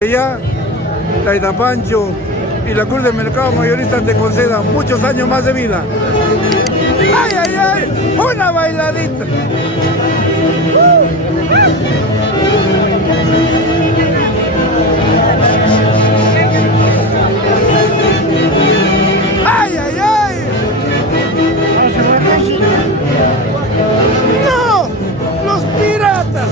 Ya, Taitapancho y la Cruz del Mercado Mayorista te concedan muchos años más de vida. ¡Ay, ay, ay! ¡Una bailadita! ¡Ay, ay, ay! ¡No! ¡Los piratas!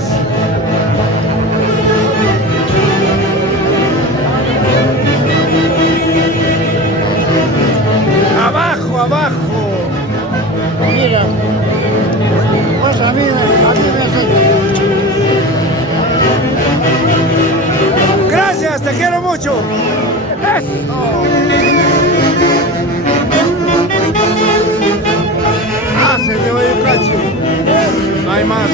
¡Abajo, abajo! Mira, pues a mí me hace... ¡Gracias! ¡Te quiero mucho! ¡Eso! ¡Hace de Bayucachi! No hay más.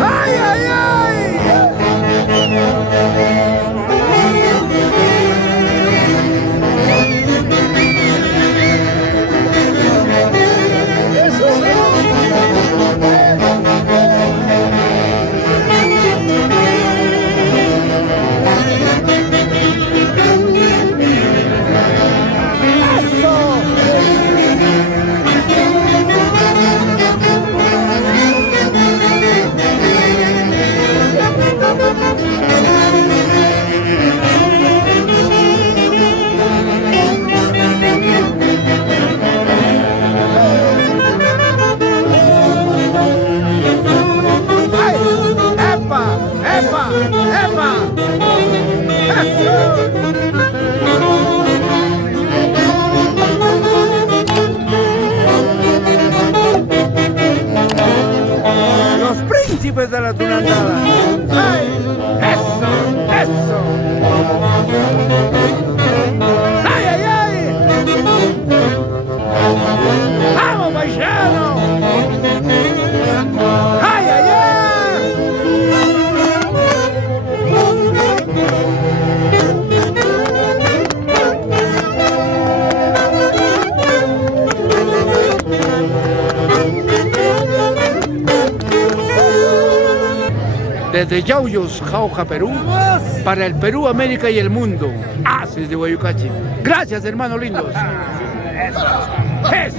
¡Ay, ay, ay! Los príncipes de la tunantada. ¡Ay! ¡Eso! ¡Eso! ¡Ay, ay, ay! ¡Vamos, paisano! ¡Ay, ay, ay! Desde Yauyos, Jauja, Perú, para el Perú, América y el mundo. Haces de Guayucachi. Gracias, hermanos lindos. Eso.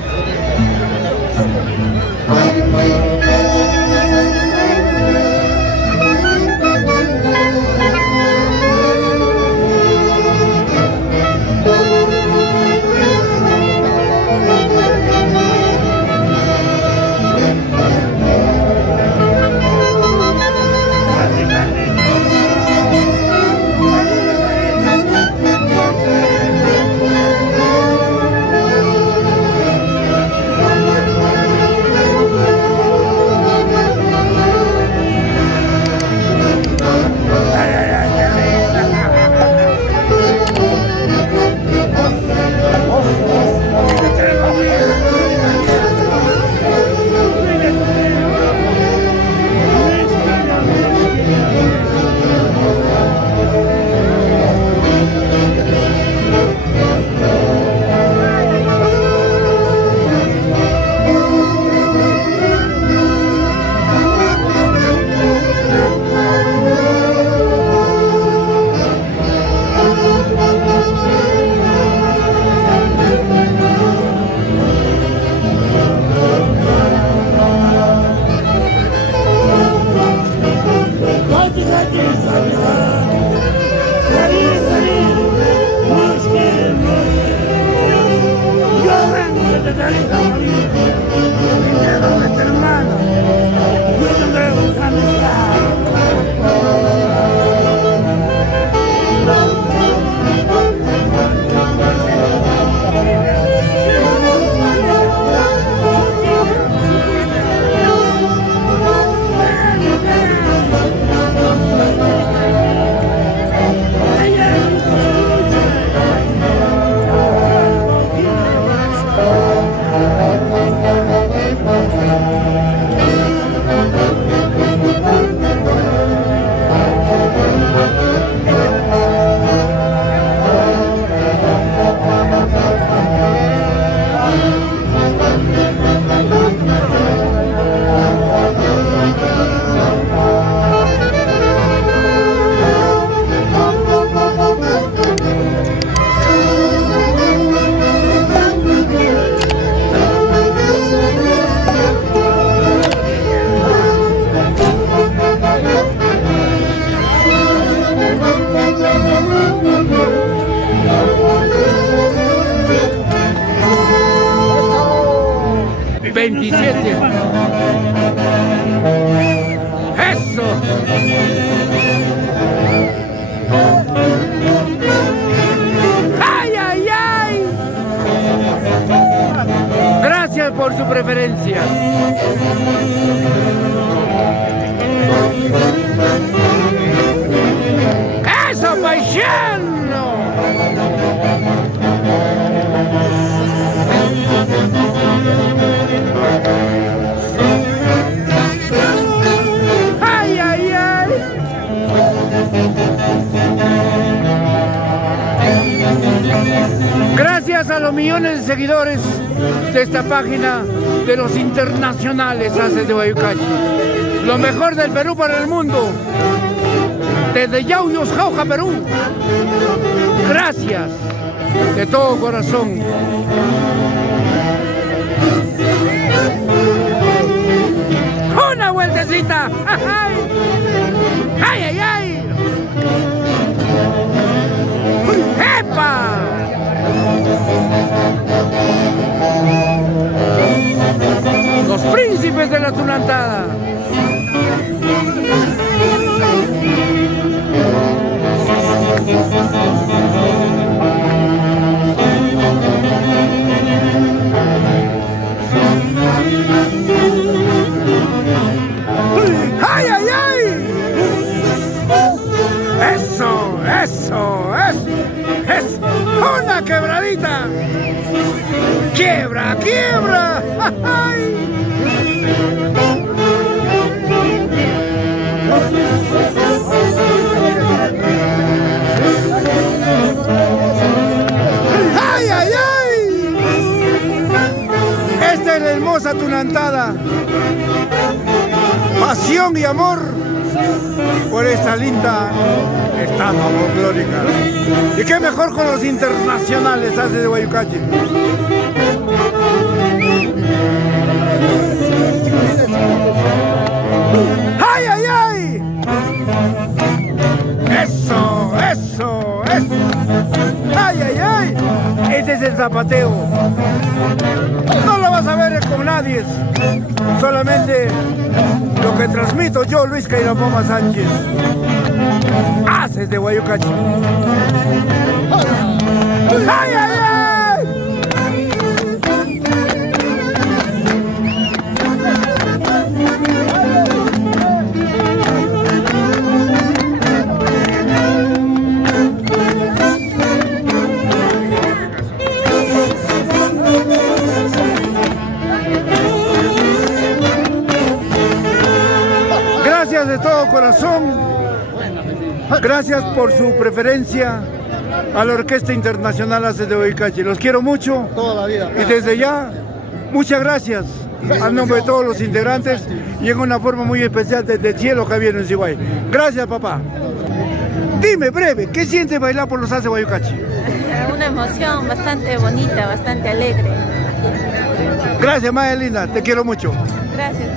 27. Eso. ¡Ay, ay, ay! Gracias por su preferencia. ¡Eso, paisano! ¡Ay, ay, ay! Gracias a los millones de seguidores de esta página de los internacionales Haces de Guayucachi. Lo mejor del Perú para el mundo. Desde Yauyos, Jauja, Perú. Gracias de todo corazón. Una vueltecita. ¡Ay, ay, ay! ¡Epa! Los príncipes de la tunantada. ¡Ay, ay, ay! ¡Eso, eso, es una quebradita! ¡Quiebra, quiebra! ¡Ay! ¡Ay, ay, ay! Esta es la hermosa tunantada. Pasión y amor por esta linda estampa folclórica. Y qué mejor con los internacionales Haces de Guayucachi. ¡Ay, ay, ay! ¡Eso, eso, eso! ¡Ay, ay, ay! Ese es el zapateo. No lo vas a ver con nadie. Solamente lo que transmito yo, Luis Cairapoma Sánchez. Haces de Guayucachi. ¡Ay, ay, ay! Gracias de todo corazón. Gracias por su preferencia a la Orquesta Internacional Haces de Guayucachi. Los quiero mucho. Toda la vida. Y desde ya, muchas gracias al nombre de todos los integrantes y en una forma muy especial desde el cielo Javier Unciguay. Gracias, papá. Dime, breve, ¿qué sientes bailar por los Haces de Guayucachi? Una emoción bastante bonita, bastante alegre. Gracias, Maya linda, te quiero mucho. Gracias.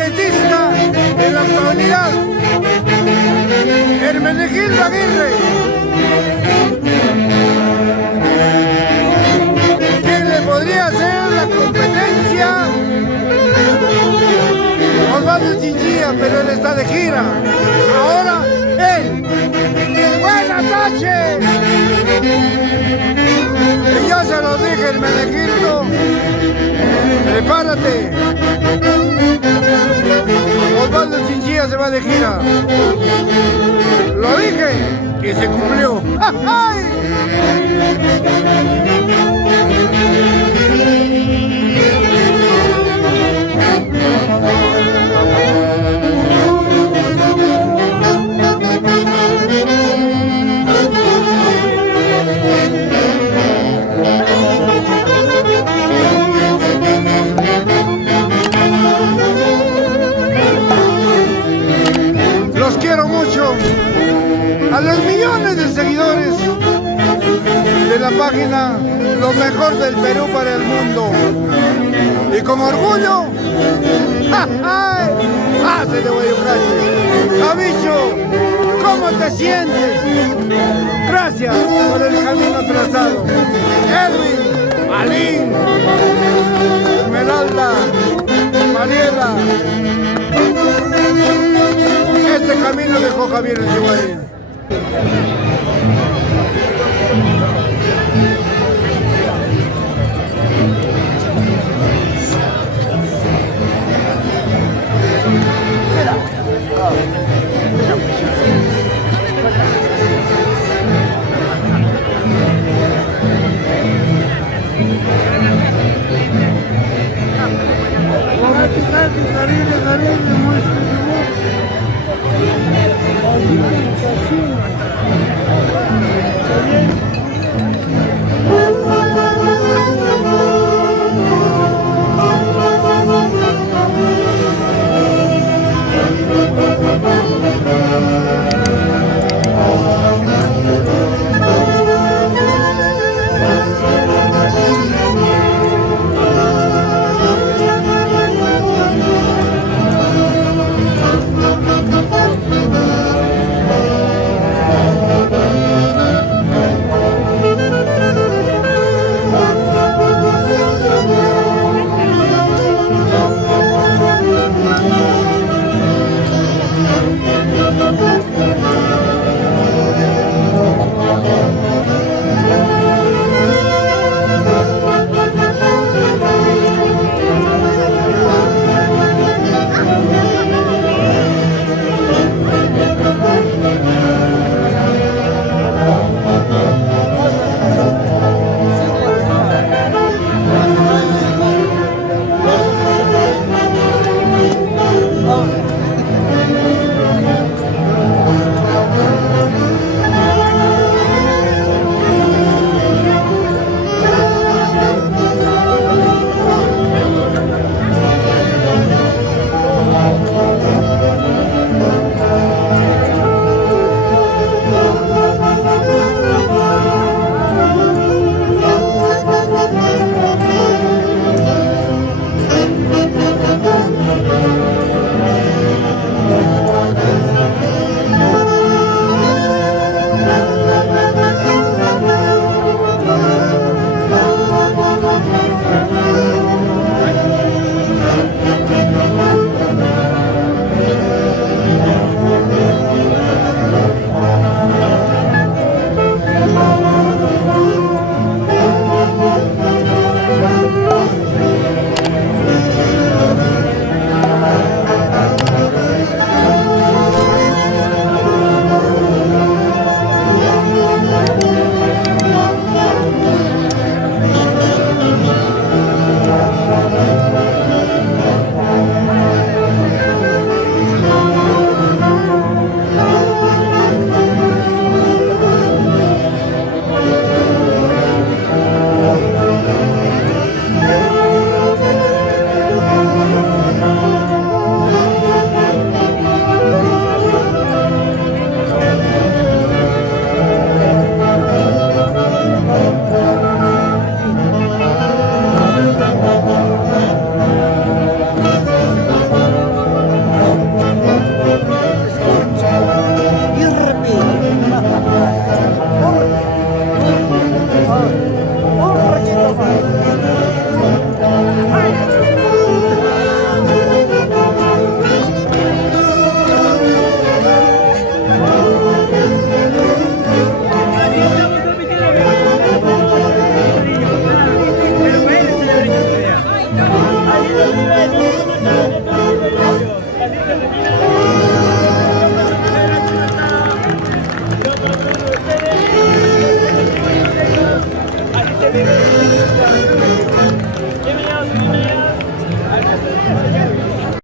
independentista en la actualidad, Hermenegildo Aguirre. ¿Quién le podría hacer la competencia? Osvaldo Chinchilla, pero él está de gira. Ahora él. ¡Buenas noches! Y yo se lo dije, Hermenegildo. Prepárate. Osvaldo Chinchilla se va de gira. Lo dije y se cumplió. ¡Ay! Los quiero mucho. A los millones de seguidores de la página Lo Mejor del Perú para el Mundo. Y con orgullo, ¡hace de Guayucache! Javicho, ¿cómo te sientes? Gracias por el camino trazado. Edwin, Alín, Esmeralda, Mariela. Este camino dejó Javier Echeguay.